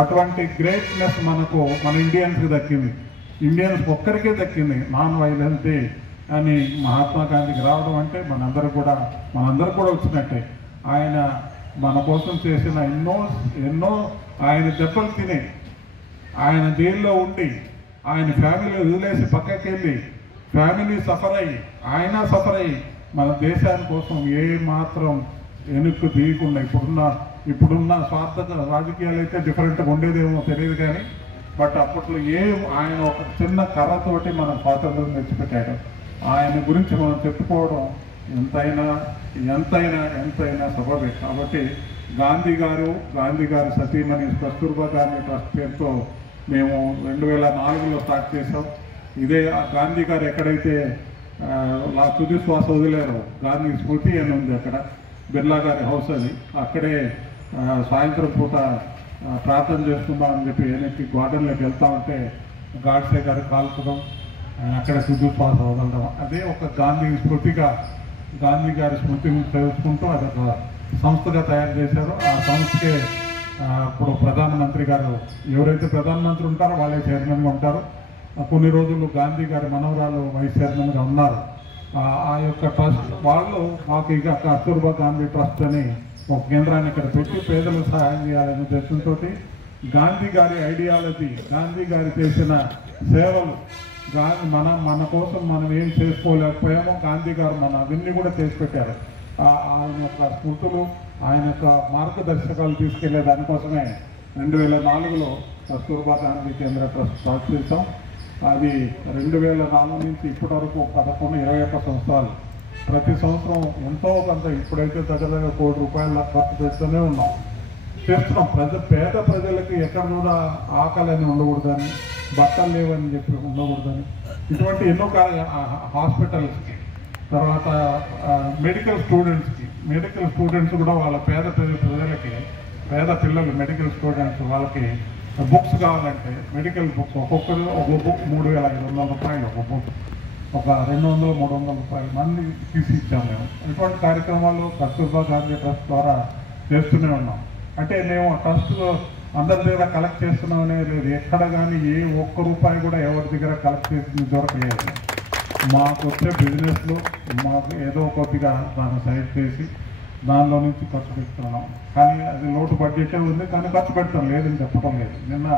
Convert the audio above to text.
అటువంటి గ్రేట్నెస్ మనకు మన ఇండియన్స్కి దక్కింది. ఇండియన్స్ ఒక్కరికే దక్కింది నాన్ వైలెన్సీ అని మహాత్మా గాంధీకి రావడం అంటే మనందరూ కూడా వచ్చినట్టే. ఆయన మన కోసం చేసిన ఎన్నో ఆయన దెబ్బలు తిని ఆయన జైల్లో ఉండి ఆయన ఫ్యామిలీ వదిలేసి పక్కకి వెళ్ళి ఫ్యామిలీ సఫర్ అయ్యి ఆయన సఫర్ అయ్యి మన దేశాని కోసం ఏ మాత్రం వెనుక్కు తీయకుండా ఇప్పుడున్న స్వార్థ రాజకీయాలు అయితే డిఫరెంట్గా ఉండేదేమో తెలియదు కానీ బట్ అప్పట్లో ఆయన ఒక చిన్న కర్రతోటి మన స్వాతంత్రం తెచ్చిపెట్టాడు. ఆయన గురించి మనం చెప్పుకోవడం ఎంతైనా సబబే. కాబట్టి గాంధీ గారు సతీమణి కస్తూర్బా గాంధీ ట్రస్ట్ పేరుతో మేము 2004లో స్టార్ట్ చేసాం. ఇదే గాంధీ గారు ఎక్కడైతే తుది శ్వాస వదిలేరో గాంధీ స్మృతి అని ఉంది, అక్కడ బిర్లా గారి హౌస్ అది. అక్కడే సాయంత్రం పూట ప్రార్థన చేసుకుందామని చెప్పి వెనక్కి గార్డెన్లోకి వెళ్తా ఉంటే గాడ్సే గారు కాల్చడం, అక్కడ తుది శ్వాస వదలడం, అదే ఒక గాంధీ గారి స్మృతిని తెలుసుకుంటూ అదొక సంస్థగా తయారు చేశారు. ఆ సంస్థకే ఇప్పుడు ప్రధానమంత్రి గారు ఎవరైతే ప్రధానమంత్రి ఉంటారో వాళ్ళే చైర్మన్గా ఉంటారు. కొన్ని రోజులు గాంధీ గారి మనవరాలు వైస్ చైర్మన్గా ఉన్నారు. ఆ యొక్క ట్రస్ట్ వాళ్ళు మాకు ఇక కస్తూర్బా గాంధీ ట్రస్ట్ అని ఒక కేంద్రాన్ని ఇక్కడ పెట్టి పేదలకు సహాయం చేయాలనే ఉద్దేశంతో గాంధీ గారి ఐడియాలజీ, గాంధీ గారు చేసిన సేవలు, మన కోసం మనం ఏం చేసుకోలేకపోయామో గాంధీ గారు మన అవన్నీ కూడా చేసి పెట్టారు. ఆయన యొక్క స్మృతులు, ఆయన యొక్క మార్గదర్శకాలు తీసుకెళ్లే దానికోసమే 2004లో కస్తూర్బా గాంధీ కేంద్ర ట్రస్ట్ స్టార్ట్ చేసాం. అది 2004 నుంచి ఇప్పటి వరకు 21 సంవత్సరాలు. ప్రతి సంవత్సరం ఎంతో కొంత ఇప్పుడైతే దగ్గర ₹1 కోటి ఖర్చు పెడుతూనే ఉన్నాం, చేస్తున్నాం. పేద ప్రజలకి ఎక్కడ కూడా ఆకలిని ఉండకూడదని, బట్టలు లేవని చెప్పి ఉండకూడదని, ఇటువంటి ఎన్నో హాస్పిటల్స్కి, తర్వాత మెడికల్ స్టూడెంట్స్ కూడా వాళ్ళ పేద పిల్లలు మెడికల్ స్టూడెంట్స్ వాళ్ళకి బుక్స్ కావాలంటే మెడికల్ బుక్స్ ఒక్కొక్కరు ఒక బుక్ ₹3,500 ఒక బుక్, ఒక 200-300 రూపాయలు మంది తీసి ఇచ్చాము మేము. ఇటువంటి కార్యక్రమాలు కస్తూర్బా గాంధీ ట్రస్ట్ ద్వారా చేస్తూనే ఉన్నాం. అంటే మేము ట్రస్ట్లో అందరి దగ్గర కలెక్ట్ చేస్తున్నామనే లేదు, ఎక్కడ కానీ ₹1 కూడా ఎవరి దగ్గర కలెక్ట్ చేసింది దొరకలేదు. మాకు వచ్చే బిజినెస్లో మాకు ఏదో కొద్దిగా దాన్ని సైడ్ చేసి దానిలో నుంచి ఖర్చు పెడుతున్నాం. కానీ అది లోటు బడ్జెటే ఉంది, కానీ ఖర్చు పెడతాం లేదని చెప్పడం లేదు. నిన్న